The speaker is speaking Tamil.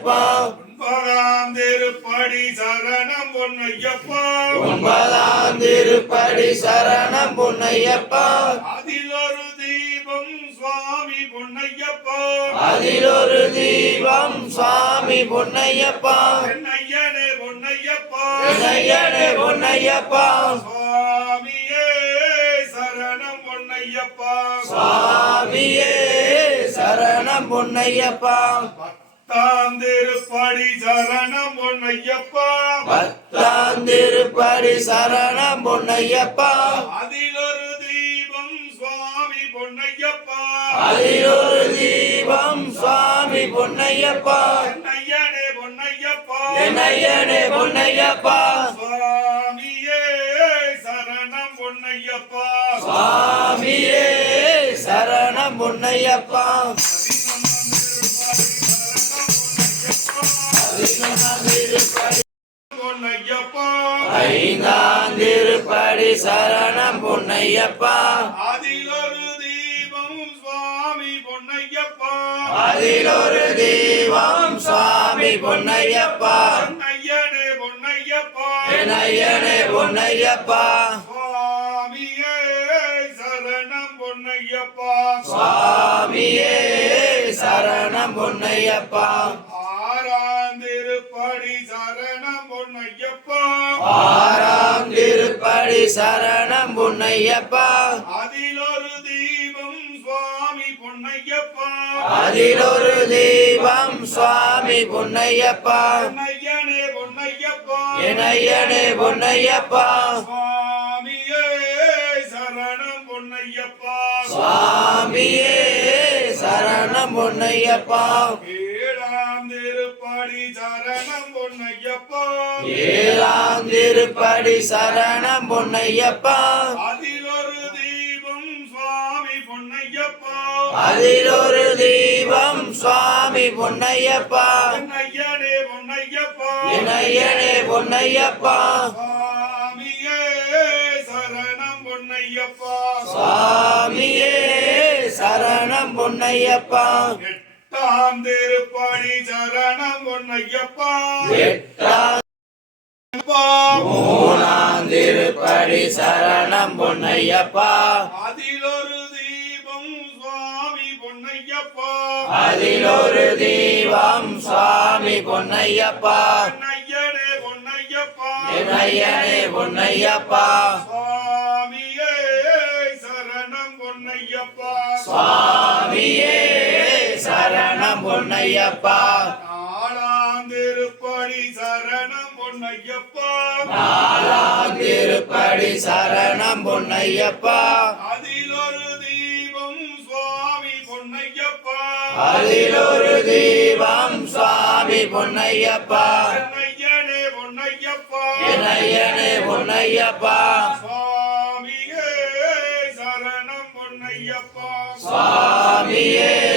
ஒன்பதாம் திருப்படி சரணம் பொன்னையப்பா அதில் ஒரு தீபம் சுவாமி பொன்னையப்பா அதில் ஒரு தீபம் சுவாமி பொன்னையப்பா பொன்னையப்பாடே பொன்னையப்பா சுவாமியே சரணம் பொன்னையப்பா சுவாமியே சரணம் பொன்னையப்பா பத்தாந்திருப்படி சரணம் பொன்னையப்பா அதிலொரு தீபம் சுவாமி பொன்னையப்பா அதிலொரு தீபம் சுவாமி பொன்னையப்பா என்னையனே பொன்னையப்பா என்னையனே பொன்னையப்பா சுவாமியே சரணம் பொன்னையப்பா சுவாமியே சரணம் பொன்னையப்பா ஐந்திருப்படி சரணம் பொன்னையப்பா அதிலொரு தீபம் சுவாமி பொன்னையப்பா அதிலொரு தீபம் சுவாமி பொன்னையப்பா பொன்னையனே பொன்னையப்பா சுவாமியே சரணம் பொன்னையப்பா சுவாமியே சரணம் பொன்னையப்பா ஆறாம் திருப்படி சரணம் பொன்னையப்பா அதில் ஒரு தீபம் சுவாமி பொன்னையப்பா அதில் ஒரு தீபம் சுவாமி பொன்னையப்பா பொன்னையனே பொன்னையப்பா சுவாமியே சரணம் பொன்னையப்பா சுவாமியே சரணம் பொன்னையப்பா ஏலாந்திருப்படி சரணம் பொன்னையப்பா அதில் ஒரு தீபம் சுவாமி பொன்னையப்பா இணையனே பொன்னையப்பா சுவாமியே சரணம் பொன்னையப்பா சுவாமியே சரணம் பொன்னையப்பா எட்டாம் திருப்பணி சரணம் ஒன்னையப்பா மூணாம் திருப்படி சரணம் பொன்னையப்பா அதில் ஒரு தீபம் சுவாமி பொன்னையப்பா அதில் ஒரு தீபம் சுவாமி பொன்னையப்பா பொன்னையனே பொன்னையப்பா சுவாமியே சரணம் பொன்னையப்பா சுவாமியே ஐயப்பா நாலாந்திருப்படி சரணம் பொன்னையப்பா நாலாந்திருப்படி சரணம் பொன்னையப்பா அதில் ஒரு தீபம் சுவாமி பொன்னையப்பா அதில் ஒரு தீபம் சுவாமி பொன்னையப்பா பொன்னையனே பொன்னையப்பா சுவாமியே சரணம் பொன்னையப்பா சுவாமியே